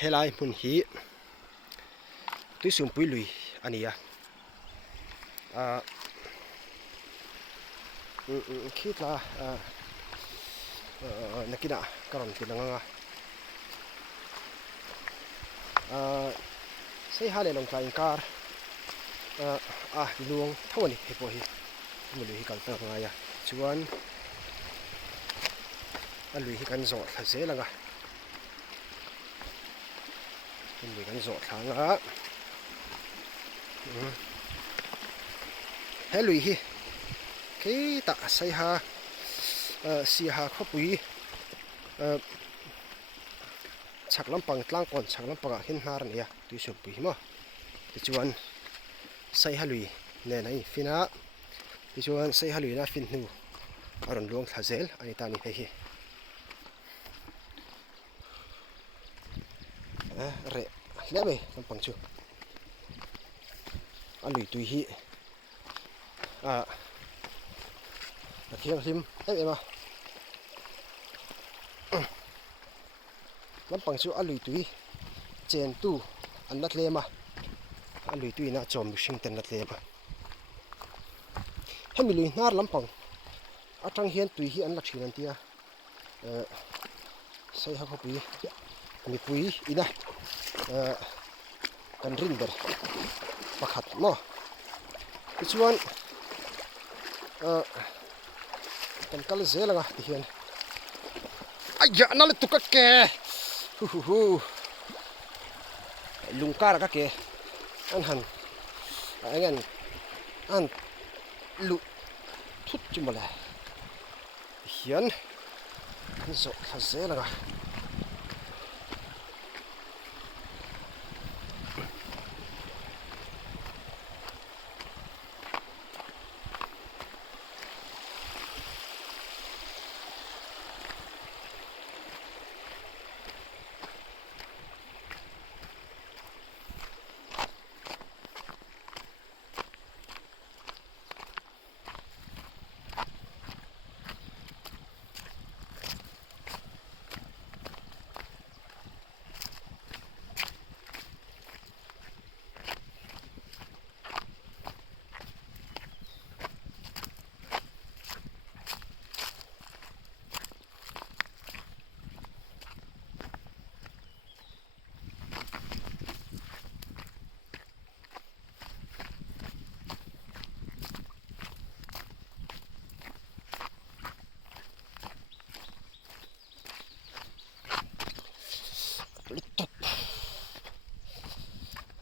helai mun hi tuisum pui lui ania khitla nakina karon pinanga sei hale long tlain kar luang thawani hepo hi mulu hi kalta nga ya chuan alui hi kan zo thla zelanga lui kan zo thanga helui hi ke ta sei ha si ha khopui chak lampang tlang kon chak lampang hin nar ania tuisum pui mo chuan sei halui ne nai fina chuan sei halui na fin nu aron luang thazel ani tani hi re lebe lampang chu alui tui hi thiang hlim ema lampang chu alui tui chen tu an na tlema alui tui na chom mihring ten na tlema hemi lui nar lampang atang hian tui hi an la thin an tia sei ha khopui mi pui ina kan ring ber pakhat mo chuan kan kal zelanga ti hian ayya nal tukak ke lungkar ka ke an han angan an lu thut chumala hian zo khazelaga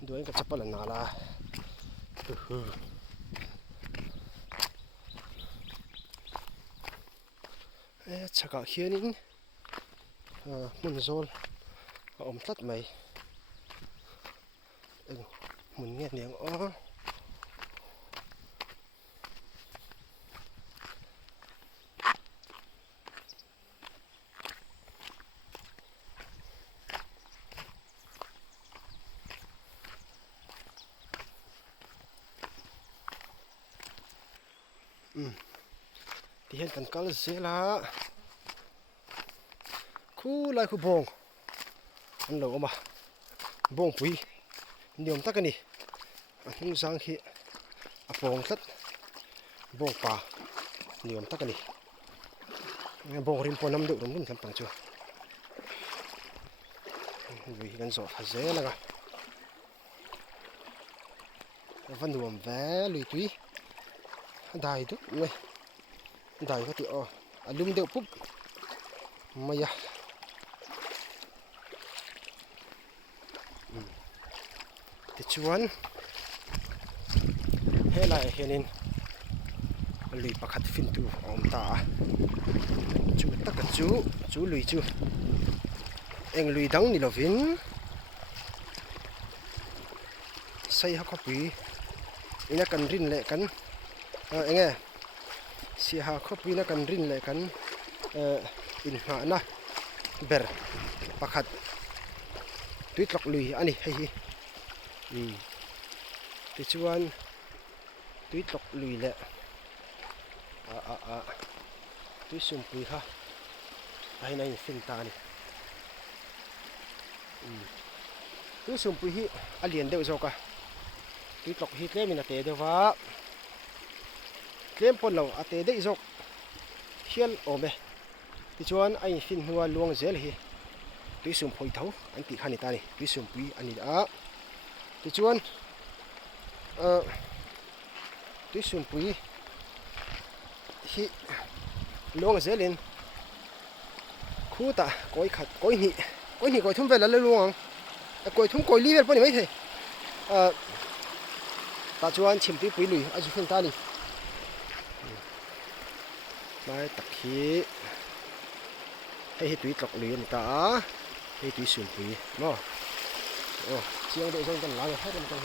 duai ka chapal nala chaka hianin mun zol om tlat mai mun nge niang ti hian kan kal zela khu lai khu bong an lo oma bong pui niom takani a hnung sang hi a pong tlat bong pa niom takani bong rim ponam de rum tham pang chu lui kan zo hazelaga van nuam ve lui tui dai du nge dai ka ti alum de pup maya ti chuan helai hianin lui pakhat fin tu om ta chu taka chu lui chu eng lui dang ni lovin sei ha khopui ina kan rin le kan enge si ha khopui na kan rin le kan in ha na ber pakhat tuitlok lui ani hei ti chuan tuitlok lui le tuisum pui ha ai nai fin ta ni tu sum pui hi alien deuh zoka tui tlok hi tlemin ate dewa tlem pon lo ate dei zok hial ome ti chuan ai fin hnuwa luang zel hi tui sum phoi tho an ti khani ta ni tui sum pui ani a ti chuan tui sum pui hi luang zelin khu ta koi khat koi ni koi thum vel la luang koi thum koi li vel poni mai the ta chuan chim tui pui lui a ju fin ta ni mai tak hi hei tui tlok lui ani ta hei tui sum pui no chiang de jong kan la hai kan kan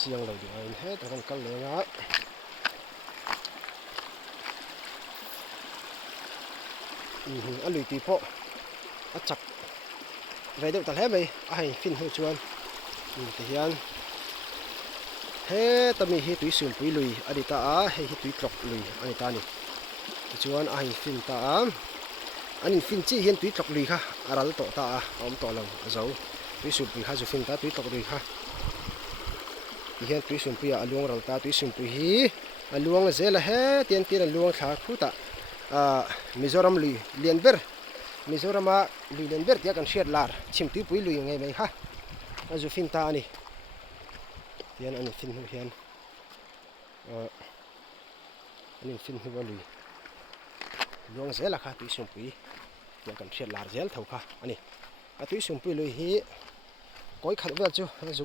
chiang lo di ai he ta kan kal le nga alui ti pho a chak ve deuh tal he mai a hai fin hu chuan ti hian he tami hi tui sum pui lui ani ta a he hi tui tlok lui ani ta ni ti chuan a hai fin ta anin fin chi hian tui tlok lui kha aral to ta a om to lo zo tui sum pui kha zu fin ta tui tlok lui kha hian tui sum pui a luang ral ta tui sum pui hi a luang zela he tian tin a luang thla khu ta Mizoram lui lianber Mizorama lui lianber tia kan hriat lar chim tui pui lui nge mai kha a zu fin ta ani tian ani fin hu hian anin fin hu lui luang zela kha tui sum pui tia kan hriat lar zel tho kha ani a tui sum pui lui hi koi khat vel chu zu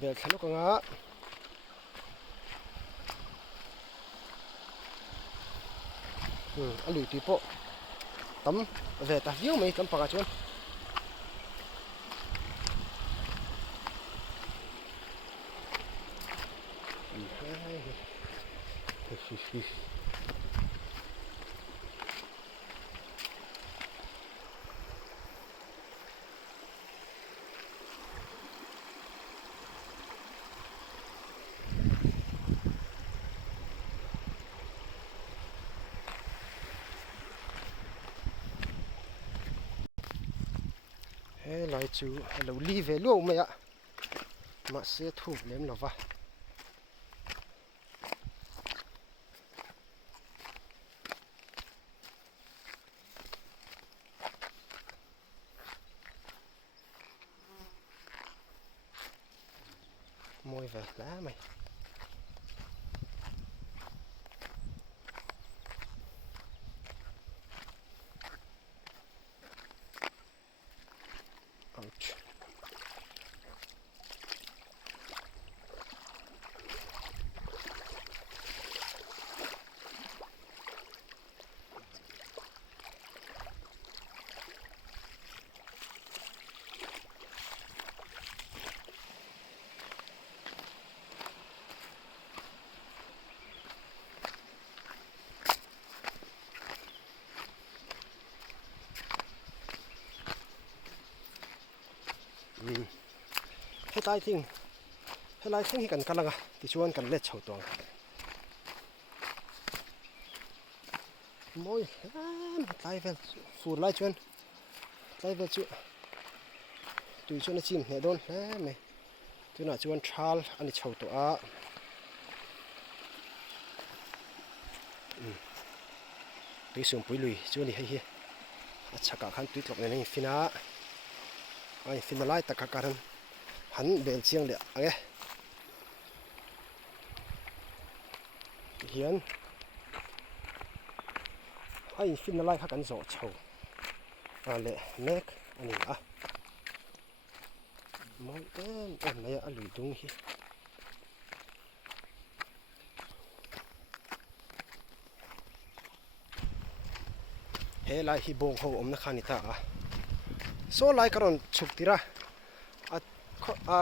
bel thalo ka nga alui ti po tam ve ta hiu mai tam panga chuan he lai chu lo li ve lo mai a ma se thu lem lova môi về lá mày ouch I think he kan kalanga ti chuan kan let chho tong moi tai vel fur lai chuan tai vel chu tui chuan a chim hne don hle me tuna chuan thal ani chho to a tui sum pui lui chu ni hei hi a chaka khan tui tlok nei fina ai fina lai taka karan hắn bền chiang le ange hian ai fin lai kha kan zo chho le mek ani a moi em mai a lui dung hi he lai hi bong ho om na khani ta a so lai karon chuk tira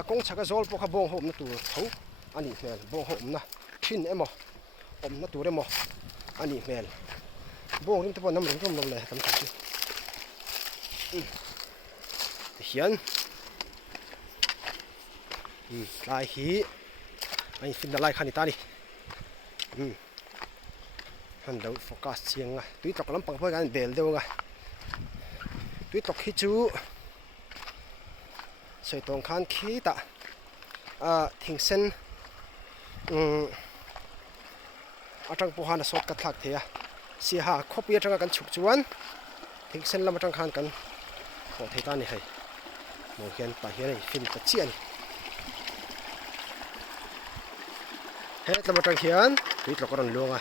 kong chaka zol po kha bong hom na tur tho ani hmel bong hom na thin emo om na tur emo ani hmel bong rim te pon nam rim rom le tam chu hiền lại hí anh phim đã lại khăn ta đi hắn đâu focus chiang à tuy tóc lắm bằng với cái bèl đâu à tuy tóc khi chú sợi tông khăn khí ta thình sen ở trong bộ hành sốt cắt thạc thế à xì hà copy trong cái chụp chuan thình sen làm trong khăn cần có thấy ta này hay một hiện tại hiện này phim cắt chiên hết làm trong hiện tuy tóc còn luôn à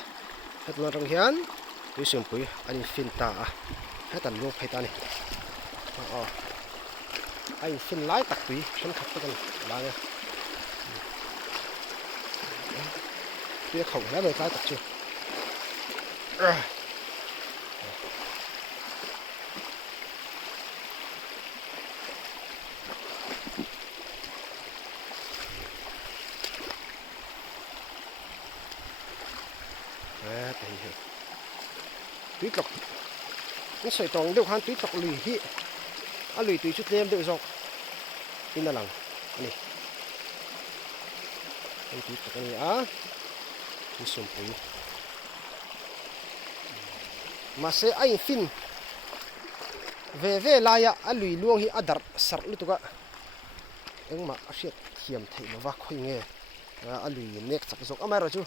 hết làm trong hiện tuy sườn bụi anh phim ta hết tận luôn hay ta này anh phim lái tắc túi sân khắp tất cả là nghe tuy khổng lái về lái tắc chưa túi lọc nó sợi tòng đều han túi lọc lùi hi lùi túi chút đêm đều dọc tin là lằng này túi lọc này túi sum túi mà sẽ anh phim về lại lùi luông hi dar sar lu tu ka anh mà siết hiểm thấy nó vác khơi nghe lùi nét sắp dọc amai rồi chứ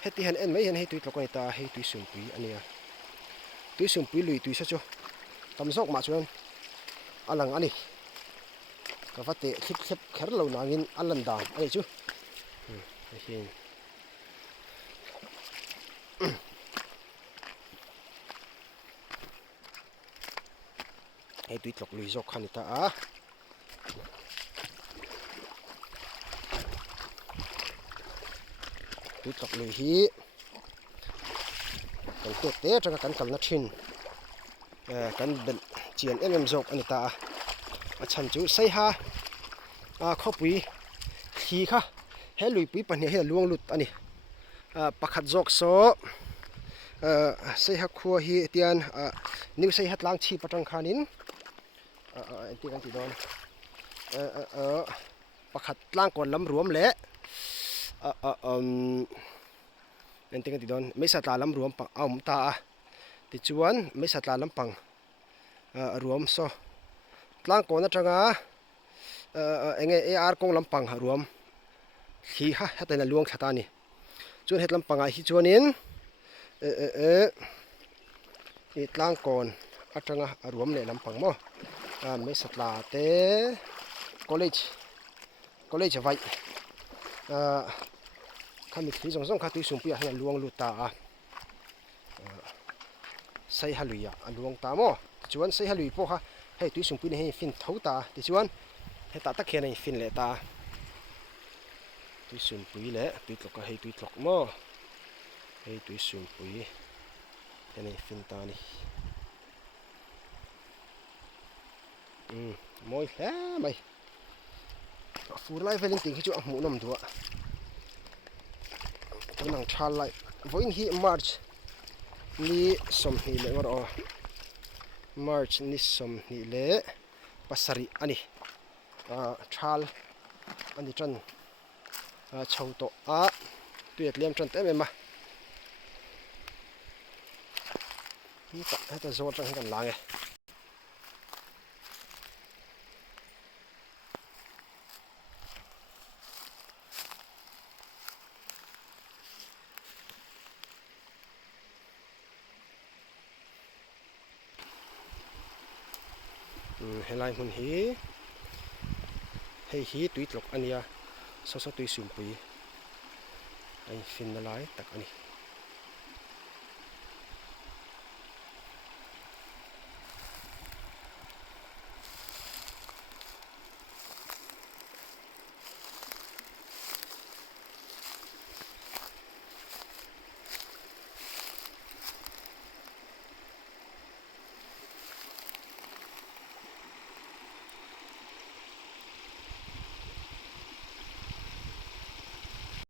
hết thì hắn em mấy hắn hết túi lọc này ta hết túi sum túi anh túi sum túi lùi túi sao chứ tầm dọc mà chứ alang ani ka vate khip kher lo nangin alan dan ai chu hin ai tuit lok lui jok khan ta tuit lok lui hi kan te tanga kan kal na thin kan ben chian jok ani ta chan chu sei ha khopui khi kha he lui pui pahnia he luang lut ani pakhat jok so sei ha khuwa hi tian new sei hat lang chi patang khanin ti kan ti don pakhat lang kon lam ruam le en ti kan ti don mai sa tla lam ruam pa ta ti chuan mai sa tla lam pang ruam so tlang kon atanga enge ar kong lampang ruam hi ha hatena luang thata ni chun het lampanga hi chuanin i tlang kon atanga ruam le lampang mo me satla te college vai khami thli jong jong kha tu sum pi ha luang lu ta sai haluya luang ta mo chuan sai halui po ha hei tui sum pi ne hei fin thau ta ti chuan he ta tak hian hei fin le ta tui sum pui le tui tlok hei tui tlok mo hei tui sum pui ten hei fin ta ni moi he mai fur lai velin ting hi chu mu nam duwa nang thal lai voin hi march ni som hi le ngor o march ni som ni le pasari ani thal ani tran chho to tuyet lem tran te me ma ni ta zo tran kan lange helai mun hi hei hi tuitlok ania so tui sum pui ai fin na lai tak ani